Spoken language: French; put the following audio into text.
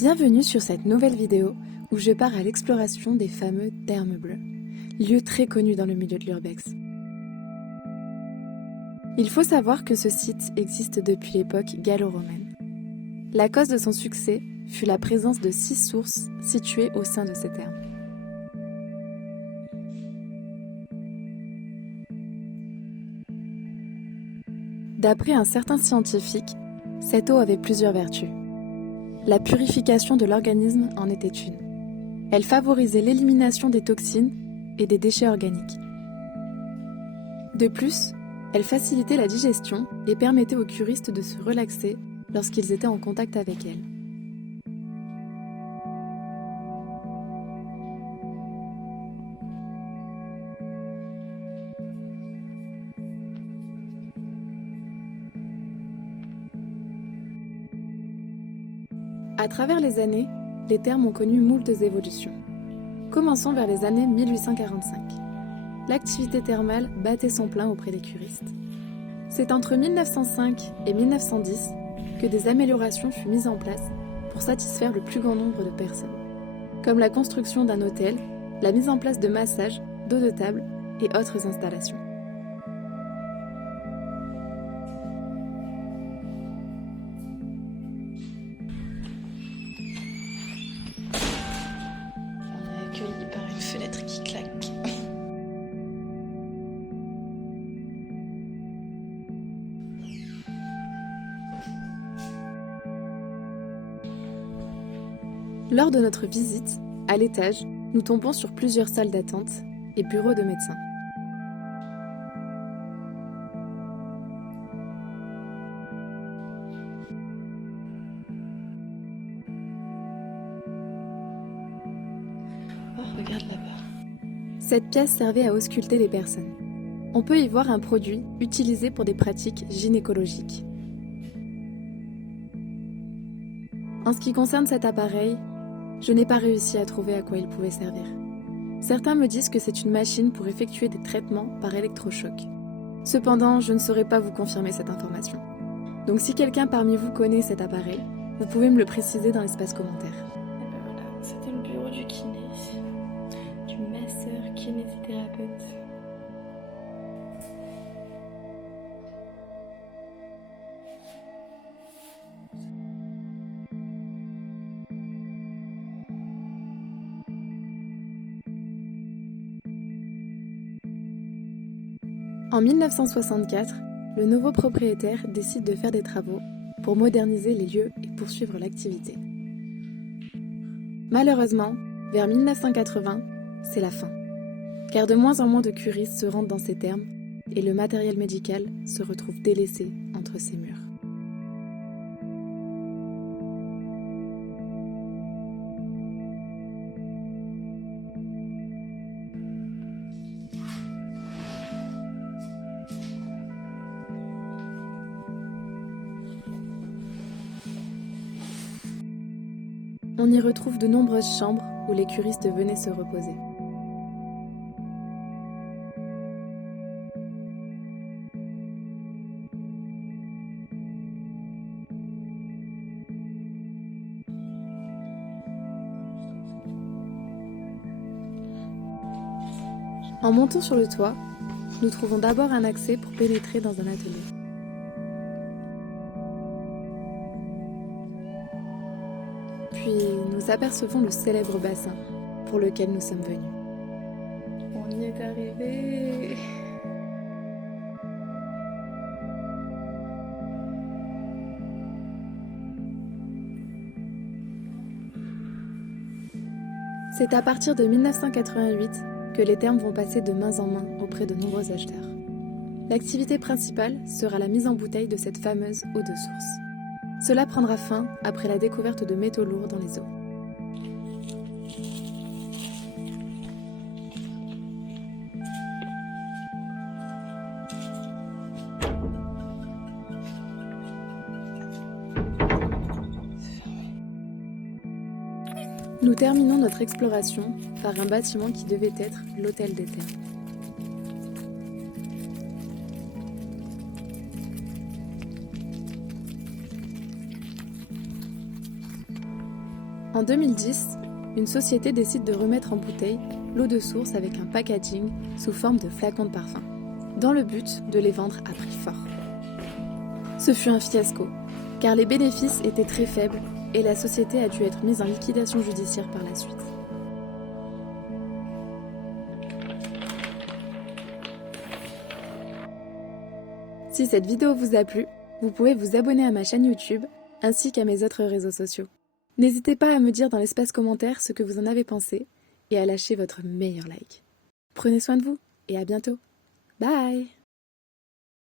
Bienvenue sur cette nouvelle vidéo où je pars à l'exploration des fameux Thermes Bleus, lieu très connu dans le milieu de l'urbex. Il faut savoir que ce site existe depuis l'époque gallo-romaine. La cause de son succès fut la présence de 6 sources situées au sein de ces thermes. D'après un certain scientifique, cette eau avait plusieurs vertus. La purification de l'organisme en était une. Elle favorisait l'élimination des toxines et des déchets organiques. De plus, elle facilitait la digestion et permettait aux curistes de se relaxer lorsqu'ils étaient en contact avec elle. À travers les années, les thermes ont connu moultes évolutions. Commençons vers les années 1845. L'activité thermale battait son plein auprès des curistes. C'est entre 1905 et 1910 que des améliorations furent mises en place pour satisfaire le plus grand nombre de personnes, comme la construction d'un hôtel, la mise en place de massages, d'eau de table et autres installations. On est accueilli par une fenêtre qui claque. Lors de notre visite, à l'étage, nous tombons sur plusieurs salles d'attente et bureaux de médecins. Oh, regarde là-bas. Cette pièce servait à ausculter les personnes. On peut y voir un produit utilisé pour des pratiques gynécologiques. En ce qui concerne cet appareil, je n'ai pas réussi à trouver à quoi il pouvait servir. Certains me disent que c'est une machine pour effectuer des traitements par électrochoc. Cependant, je ne saurais pas vous confirmer cette information. Donc si quelqu'un parmi vous connaît cet appareil, vous pouvez me le préciser dans l'espace commentaire. Et ben voilà, c'était le bureau du kiné, du masseur kinésithérapeute. En 1964, le nouveau propriétaire décide de faire des travaux pour moderniser les lieux et poursuivre l'activité. Malheureusement, vers 1980, c'est la fin, car de moins en moins de curistes se rendent dans ces thermes et le matériel médical se retrouve délaissé entre ces murs. On y retrouve de nombreuses chambres où les curistes venaient se reposer. En montant sur le toit, nous trouvons d'abord un accès pour pénétrer dans un atelier. Puis nous apercevons le célèbre bassin pour lequel nous sommes venus. On y est arrivé. C'est à partir de 1988 que les thermes vont passer de main en main auprès de nombreux acheteurs. L'activité principale sera la mise en bouteille de cette fameuse eau de source. Cela prendra fin après la découverte de métaux lourds dans les eaux. Nous terminons notre exploration par un bâtiment qui devait être l'hôtel des thermes. En 2010, une société décide de remettre en bouteille l'eau de source avec un packaging sous forme de flacons de parfum, dans le but de les vendre à prix fort. Ce fut un fiasco, car les bénéfices étaient très faibles et la société a dû être mise en liquidation judiciaire par la suite. Si cette vidéo vous a plu, vous pouvez vous abonner à ma chaîne YouTube ainsi qu'à mes autres réseaux sociaux. N'hésitez pas à me dire dans l'espace commentaire ce que vous en avez pensé et à lâcher votre meilleur like. Prenez soin de vous et à bientôt. Bye!